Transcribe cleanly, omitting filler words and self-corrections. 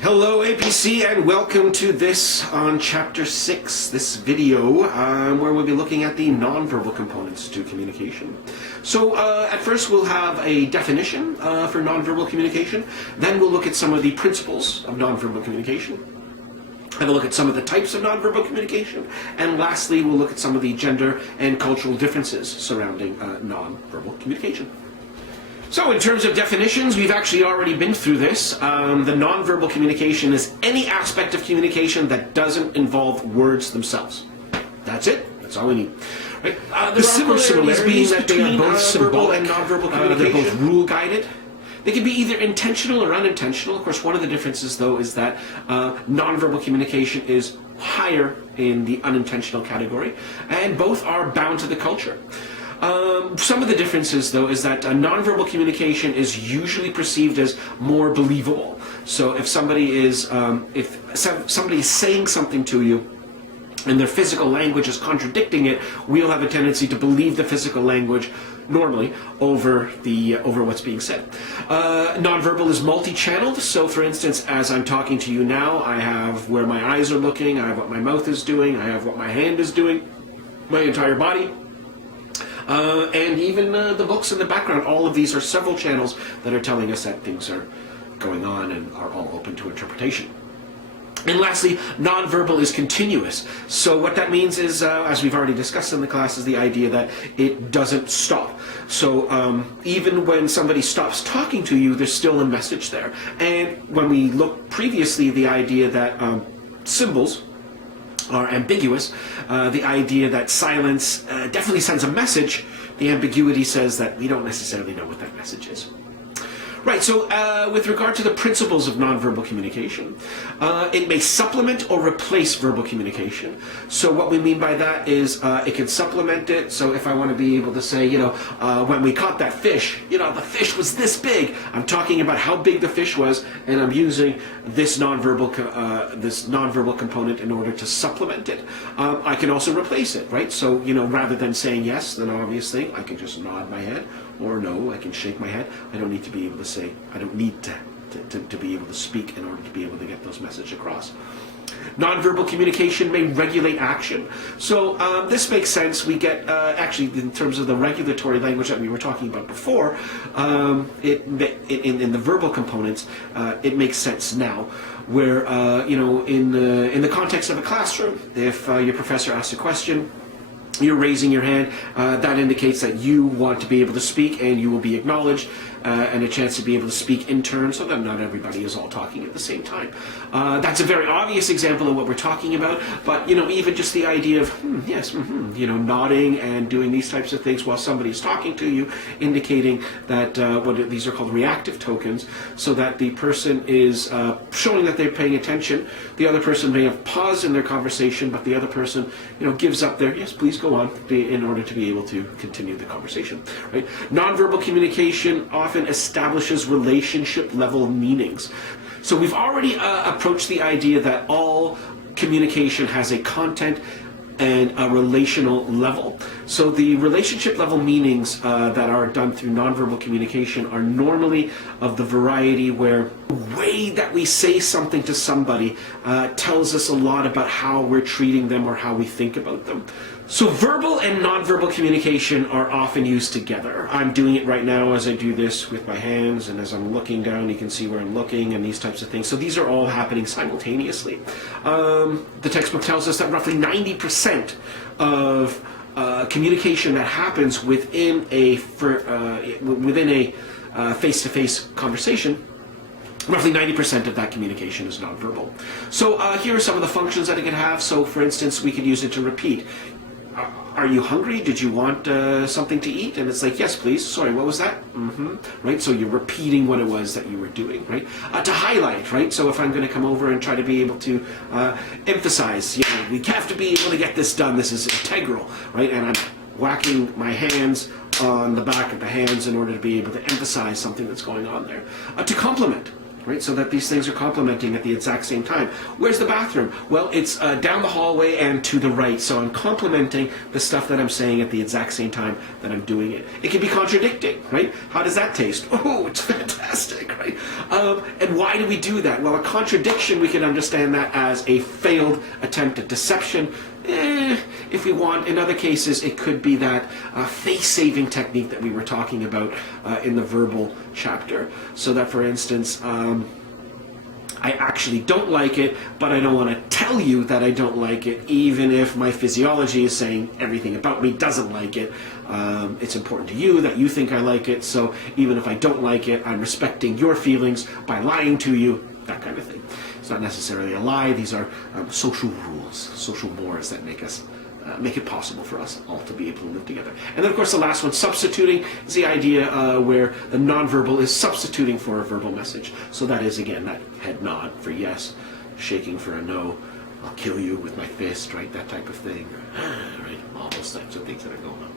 Hello APC and welcome to this on Chapter 6, this video where we'll be looking at the nonverbal components to communication. So at first we'll have a definition for nonverbal communication, then we'll look at some of the principles of nonverbal communication, have a look at some of the types of nonverbal communication, and lastly we'll look at some of the gender and cultural differences surrounding nonverbal communication. So in terms of definitions, we've actually already been through this. The nonverbal communication is any aspect of communication that doesn't involve words themselves. That's it. That's all we need. Right? The similarities being that they are both symbolic and nonverbal communication. They're both rule-guided. They can be either intentional or unintentional. Of course, one of the differences, though, is that nonverbal communication is higher in the unintentional category, and both are bound to the culture. Some of the differences, though, is that nonverbal communication is usually perceived as more believable. So if somebody is saying something to you and their physical language is contradicting it, we'll have a tendency to believe the physical language normally over what's being said. Nonverbal is multi-channeled. So for instance, as I'm talking to you now, I have where my eyes are looking, I have what my mouth is doing, I have what my hand is doing, my entire body. And even the books in the background, all of these are several channels that are telling us that things are going on and are all open to interpretation. And lastly, nonverbal is continuous. So what that means is, as we've already discussed in the class, is the idea that it doesn't stop. So even when somebody stops talking to you, there's still a message there. And when we looked previously, the idea that symbols are ambiguous, the idea that silence definitely sends a message, the ambiguity says that we don't necessarily know what that message is. Right, so with regard to the principles of nonverbal communication, it may supplement or replace verbal communication. So what we mean by that is it can supplement it. So if I want to be able to say, when we caught that fish, the fish was this big. I'm talking about how big the fish was, and I'm using this nonverbal component in order to supplement it. I can also replace it, right? So, rather than saying yes, then obviously I can just nod my head, or no, I can shake my head. I don't need to be able to say, I don't need to be able to speak in order to be able to get those messages across. Nonverbal communication may regulate action. So this makes sense. We get, actually, in terms of the regulatory language that we were talking about before, in the verbal components, it makes sense now. Where, in the context of a classroom, if your professor asks a question, you're raising your hand, that indicates that you want to be able to speak and you will be acknowledged, and a chance to be able to speak in turn so that not everybody is all talking at the same time. That's a very obvious example of what we're talking about, but even just the idea of yes, nodding and doing these types of things while somebody's talking to you, indicating that these are called reactive tokens, so that the person is showing that they're paying attention. The other person may have paused in their conversation, but the other person gives up their yes, please go on, in order to be able to continue the conversation. Right? Nonverbal communication often establishes relationship level meanings. So we've already approached the idea that all communication has a content and a relational level. So the relationship level meanings that are done through nonverbal communication are normally of the variety where the way that we say something to somebody tells us a lot about how we're treating them or how we think about them. So verbal and nonverbal communication are often used together. I'm doing it right now as I do this with my hands, and as I'm looking down you can see where I'm looking and these types of things. So these are all happening simultaneously. The textbook tells us that roughly 90% of communication that happens within a face-to-face conversation, roughly 90% of that communication is nonverbal. So here are some of the functions that it can have. So for instance, we could use it to repeat. Are you hungry? Did you want something to eat? And it's like, yes, please. Sorry, what was that? Right? So you're repeating what it was that you were doing, right? To highlight, right? So if I'm going to come over and try to be able to emphasize, we have to be able to get this done. This is integral, right? And I'm whacking my hands on the back of the hands in order to be able to emphasize something that's going on there. To complement. Right, so that these things are complementing at the exact same time. Where's the bathroom? Well, it's down the hallway and to the right. So I'm complementing the stuff that I'm saying at the exact same time that I'm doing it. It can be contradicting, right? How does that taste? Oh, it's fantastic, right? And why do we do that? Well, a contradiction, we can understand that as a failed attempt at deception. If we want, in other cases, it could be that face-saving technique that we were talking about in the verbal chapter. So that, for instance, I actually don't like it, but I don't want to tell you that I don't like it, even if my physiology is saying everything about me doesn't like it. It's important to you that you think I like it, so even if I don't like it, I'm respecting your feelings by lying to you, that kind of thing. It's not necessarily a lie. These are social rules, social mores that make it possible for us all to be able to live together. And then, of course, the last one, substituting, is the idea where the nonverbal is substituting for a verbal message. So that is, again, that head nod for yes, shaking for a no, I'll kill you with my fist, right? That type of thing, right? All those types of things that are going on.